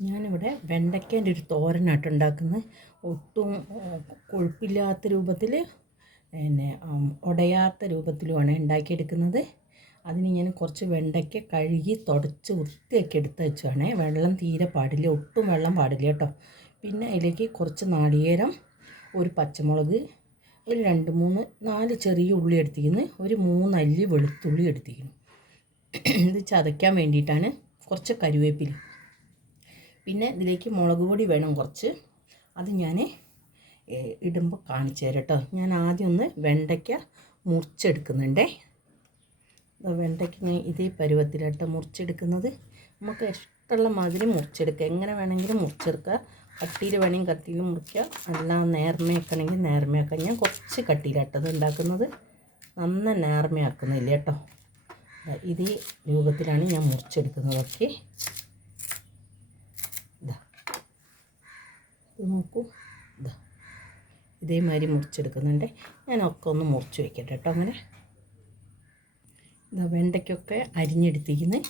ഞാനിവിടെ വെണ്ടയ്ക്കേന്റെ ഒരു തോരനായിട്ട് ഉണ്ടാക്കുന്നത് ഒട്ടും കൊഴുപ്പില്ലാത്ത രൂപത്തിൽ പിന്നെ ഉടയാത്ത രൂപത്തിലുമാണ് ഉണ്ടാക്കിയെടുക്കുന്നത്. അതിന് ഞാൻ കുറച്ച് വെണ്ടയ്ക്ക കഴുകി തുടച്ച് വൃത്തിയാക്കി എടുത്ത് വെച്ചാണ് വെള്ളം തീരെ പാടില്ല. ഒട്ടും വെള്ളം പാടില്ല കേട്ടോ. പിന്നെ അതിലേക്ക് കുറച്ച് നാളികേരം ഒരു പച്ചമുളക് ഒരു രണ്ട് മൂന്ന് നാല് ചെറിയ ഉള്ളി എടുത്തിരിക്കുന്നു. ഒരു മൂന്ന് അല്ലി വെളുത്തുള്ളി എടുത്തിരിക്കുന്നു. ഇത് ചതയ്ക്കാൻ വേണ്ടിയിട്ടാണ്. കുറച്ച് കരുവേപ്പില പിന്നെ ഇതിലേക്ക് മുളക് പൊടി വേണം കുറച്ച്. അത് ഞാൻ ഇടുമ്പോൾ കാണിച്ചു തരാം കേട്ടോ ഞാൻ ആദ്യം ഒന്ന് വെണ്ടയ്ക്ക മുറിച്ചെടുക്കുന്നുണ്ടേ. വെണ്ടയ്ക്ക ഞാൻ ഇതേ പരുവത്തിലാട്ടോ മുറിച്ചെടുക്കുന്നത്. നമുക്ക് ഇഷ്ടമുള്ള മാതിരി മുറിച്ചെടുക്കുക എങ്ങനെ വേണമെങ്കിലും മുറിച്ചെടുക്കുക കട്ടിയിൽ വേണമെങ്കിൽ കട്ടിയിൽ മുറിക്കുക അല്ല നേർമയാക്കണമെങ്കിൽ നേർമയാക്കാം. ഞാൻ കുറച്ച് കട്ടിയിലാട്ടത് ഉണ്ടാക്കുന്നത്. നന്ന നേർമയാക്കുന്നില്ല കേട്ടോ ഇതേ രൂപത്തിലാണ് ഞാൻ മുറിച്ചെടുക്കുന്നതൊക്കെ ഇത് നോക്കൂ. ഇതാ ഇതേമാതിരി മുറിച്ചെടുക്കുന്നുണ്ട്. ഞാനൊക്കെ ഒന്ന് മുറിച്ച് വെക്കട്ടെ കേട്ടോ അങ്ങനെ ഇതാ വെണ്ടയ്ക്കൊക്കെ അരിഞ്ഞെടുത്തിരിക്കുന്നത്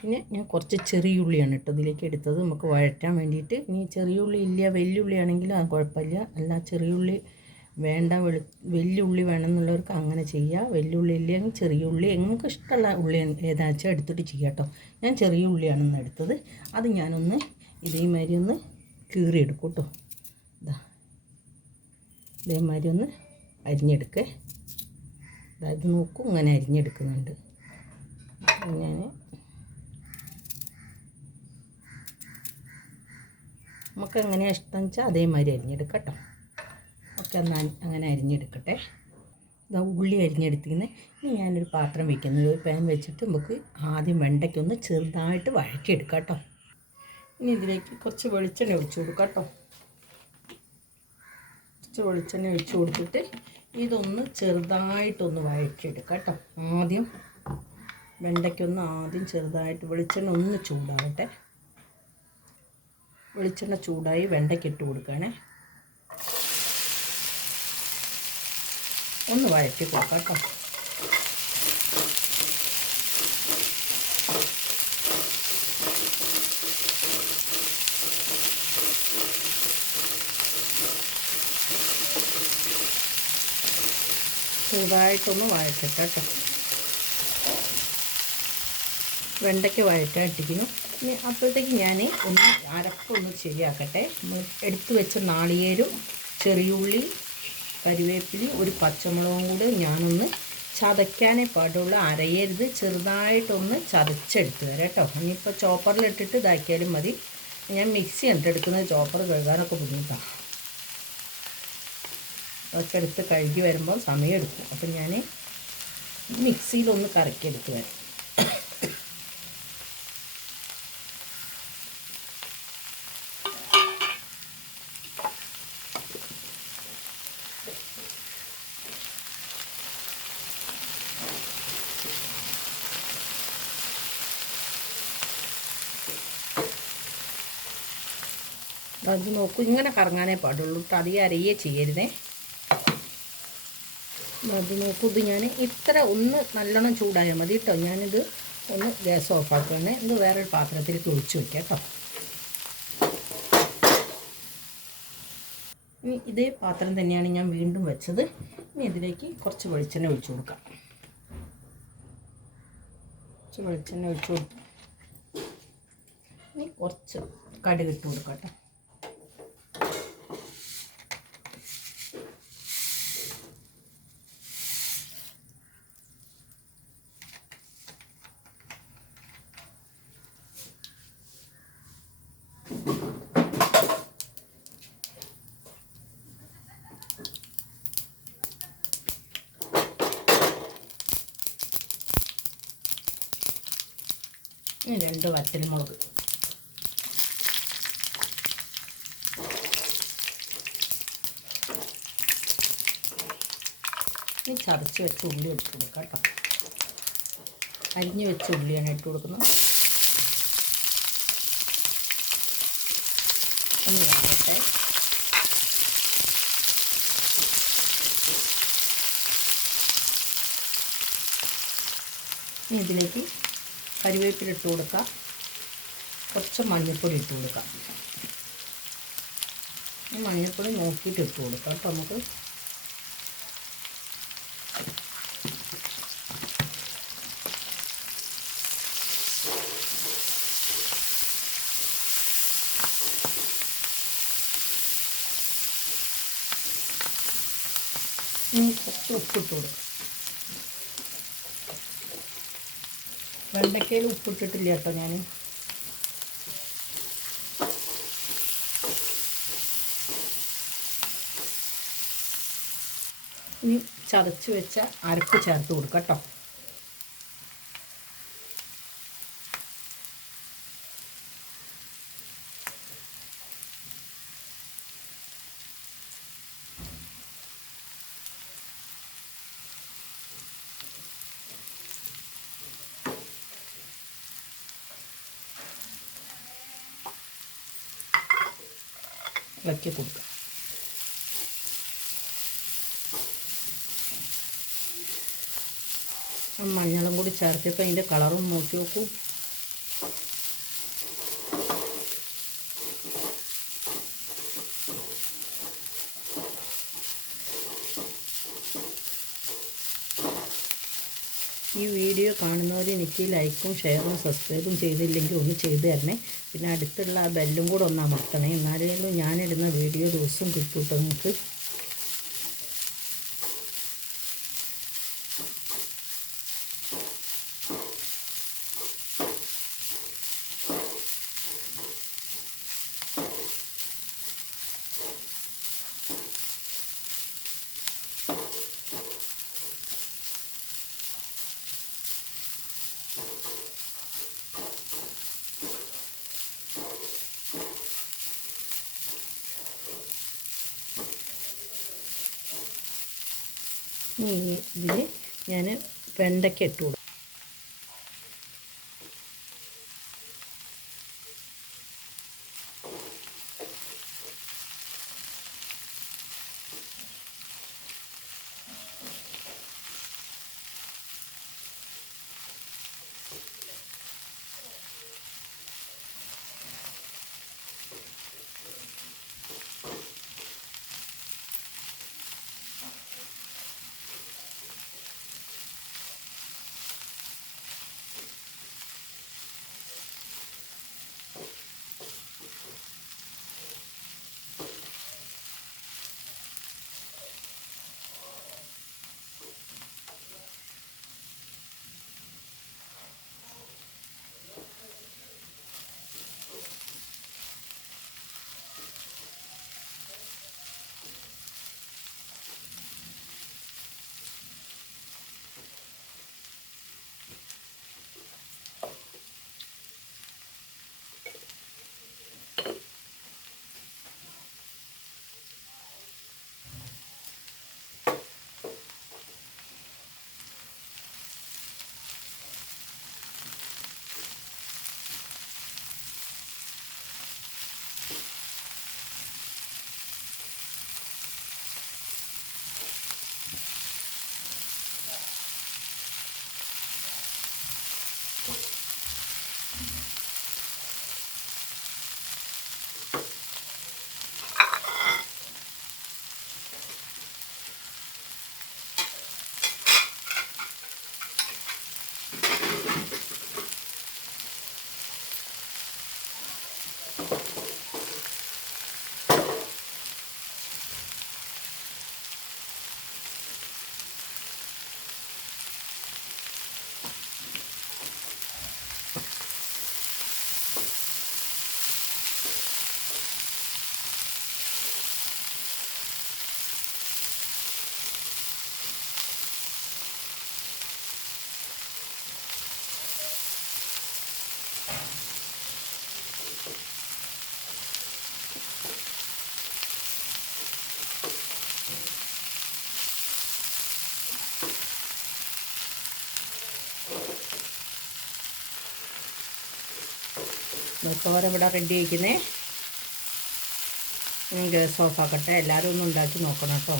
പിന്നെ ഞാൻ കുറച്ച് ചെറിയുള്ളിയാണ് കേട്ടോ ഇതിലേക്ക് എടുത്തത്. നമുക്ക് വഴറ്റാൻ വേണ്ടിയിട്ട്. ഇനി ചെറിയുള്ളി ഇല്ല വെല്ലുള്ളി ആണെങ്കിലും അത് കുഴപ്പമില്ല. അല്ല ചെറിയ ഉള്ളി വേണ്ട വെളു വെല്ലുള്ളി വേണമെന്നുള്ളവർക്ക് അങ്ങനെ ചെയ്യുക വെല്ലുള്ളി ഇല്ലെങ്കിൽ ചെറിയ ഉള്ളി. നിങ്ങൾക്ക് ഇഷ്ടമുള്ള ഉള്ളി ഏതാച്ചാൽ എടുത്തിട്ട് ചെയ്യാം കേട്ടോ. ഞാൻ ചെറിയ ഉള്ളിയാണെന്ന് എടുത്തത്. അത് ഞാനൊന്ന് ഇതേമാതിരി ഒന്ന് കീറിയെടുക്കും കേട്ടോ. ഇതാ ഇതേമാതിരി ഒന്ന് അരിഞ്ഞെടുക്കേ. അതായത് നോക്കും ഇങ്ങനെ അരിഞ്ഞെടുക്കുന്നുണ്ട്. ഞാൻ നമുക്ക് എങ്ങനെയാണ് ഇഷ്ടം വെച്ചാൽ അതേമാതിരി അരിഞ്ഞെടുക്കട്ടോ കേട്ടോ. ഒക്കെ എന്നാൽ അങ്ങനെ അരിഞ്ഞെടുക്കട്ടെ. ഇതാ ഉള്ളി അരിഞ്ഞെടുത്തിരിക്കുന്നത് ഇനി ഞാനൊരു പാത്രം വയ്ക്കുന്നത് ഒരു പാൻ വെച്ചിട്ട് നമുക്ക് ആദ്യം വെണ്ടയ്ക്കൊന്ന് ചെറുതായിട്ട് വഴറ്റിയെടുക്കാം കേട്ടോ. ഇനി ഇതിലേക്ക് കുറച്ച് വെളിച്ചെണ്ണ ഒഴിച്ചു കൊടുക്കാം കേട്ടോ. കുറച്ച് വെളിച്ചെണ്ണ ഒഴിച്ചു കൊടുത്തിട്ട് ഇതൊന്ന് ചെറുതായിട്ടൊന്ന് വഴറ്റിയെടുക്കാം കേട്ടോ. ആദ്യം വെണ്ടയ്ക്കൊന്ന് ആദ്യം ചെറുതായിട്ട് വെളിച്ചെണ്ണ ഒന്ന് ചൂടാകട്ടെ വെളിച്ചെണ്ണ ചൂടായി വെണ്ടയ്ക്ക് ഇട്ട് കൊടുക്കണേ ഒന്ന് വഴറ്റി കൊടുക്കാം കേട്ടോ. ചൂടായിട്ടൊന്ന് വഴറ്റട്ടെ കേട്ടോ. വെണ്ടയ്ക്ക് വഴറ്റായിട്ടിരിക്കുന്നു. ഇനി അപ്പോഴത്തേക്ക് ഞാൻ ഒന്ന് അരപ്പൊന്ന് ശരിയാക്കട്ടെ. എടുത്തു വെച്ച നാളികേരും ചെറിയുള്ളി കരിവേപ്പിലി ഒരു പച്ചമുളകും കൂടെ ഞാനൊന്ന് ചതയ്ക്കാനേ പാടുള്ളൂ. അരയരുത്. ചെറുതായിട്ടൊന്ന് ചതച്ചെടുത്ത് തരാം കേട്ടോ. ഇനിയിപ്പോൾ ചോപ്പറിലിട്ടിട്ട് ഇതാക്കിയാലും മതി. ഞാൻ മിക്സി എന്തെടുക്കുന്നത് ചോപ്പർ കഴുകാനൊക്കെ ബുദ്ധിമുട്ടാണ് അതൊക്കെ എടുത്ത് കഴുകി വരുമ്പോൾ സമയം എടുക്കും അപ്പം ഞാൻ മിക്സിയിലൊന്ന് കറക്കിയെടുത്ത് വരാം. അത് നോക്കൂ ഇങ്ങനെ കറങ്ങാനേ പാടുള്ളൂ. അധികം അരയേ ചെയ്യരുതേ. അത് നോക്കൂ ഇത് ഞാൻ ഇത്ര ഒന്ന് നല്ലോണം ചൂടായാൽ മതി കേട്ടോ ഞാനിത് ഒന്ന് ഗ്യാസ് ഓഫാക്കുകയാണ്. ഇത് വേറൊരു പാത്രത്തിലേക്ക് ഒഴിച്ച് വയ്ക്കാം കേട്ടോ ഇനി ഇതേ പാത്രം തന്നെയാണ് ഞാൻ വീണ്ടും വെച്ചത്. ഇനി ഇതിലേക്ക് കുറച്ച് വെളിച്ചെണ്ണ ഒഴിച്ചു കൊടുക്കാം. കുറച്ച് വെളിച്ചെണ്ണ ഒഴിച്ചു കൊടുത്തു ഇനി കുറച്ച് കടുകിട്ട് കൊടുക്കാം കേട്ടോ ഇനി രണ്ട് വറ്റൽമുളക്. ഇനി ചതച്ച് വെച്ച ഉള്ളി ഇട്ട് കൊടുക്കാം കേട്ടോ. അരിഞ്ഞ് വെച്ച ഉള്ളിയാണ് ഇട്ട് കൊടുക്കുന്നത്. ഒന്ന് വേണ്ടട്ടെ ഇനി ഇതിലേക്ക് കരിവേപ്പില ഇട്ട് കൊടുക്കാം കുറച്ച് മഞ്ഞൾപ്പൊടി ഇട്ട് കൊടുക്കാം ഈ മഞ്ഞൾപ്പൊടി നോക്കിയിട്ട് ഇട്ട് കൊടുക്കാം കേട്ടോ നമുക്ക്. ഇനി കുറച്ച് ഉപ്പിട്ട് കൊടുക്കാം വെണ്ടയ്ക്കയിൽ ഉപ്പിട്ടിട്ടില്ല കേട്ടോ ഞാൻ ഇനി ചതച്ച് വെച്ച അരപ്പ് ചേർത്ത് കൊടുക്കാം കേട്ടോ. ഇളക്കി കൊടുക്കുക. മഞ്ഞളും കൂടി ചേർത്തിപ്പോൾ അതിന്റെ കളറും നോക്കി നോക്കൂ. ഈ വീഡിയോ കാണുന്നവർ എനിക്ക് ലൈക്കും ഷെയറും സബ്സ്ക്രൈബും ചെയ്തില്ലെങ്കിൽ ഒന്ന് ചെയ്തു തരണേ. പിന്നെ അടുത്തുള്ള ആ ബെല്ലും കൂടെ ഒന്ന് അമർത്തണേ. എന്നാലും ഞാനിടുന്ന വീഡിയോ ദിവസം കിട്ടും. നിങ്ങൾക്ക് ഇതിൽ ഞാൻ വെണ്ടയ്ക്ക ഇട്ട് തോര ഇവിടെ റെഡി ആയിരിക്കുന്നേ ഗ്യാസ് ഓഫാക്കട്ടെ എല്ലാവരും ഒന്ന് ഉണ്ടാക്കി നോക്കണം കേട്ടോ.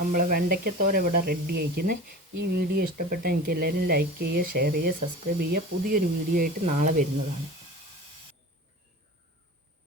നമ്മളെ വെണ്ടയ്ക്കത്തോര ഇവിടെ റെഡി ആയിക്കുന്നത് ഈ വീഡിയോ ഇഷ്ടപ്പെട്ട എനിക്ക് എല്ലാവരും ലൈക്ക് ചെയ്യുക ഷെയർ ചെയ്യുക സബ്സ്ക്രൈബ് ചെയ്യുക. പുതിയൊരു വീഡിയോ ആയിട്ട് നാളെ വരുന്നതാണ്.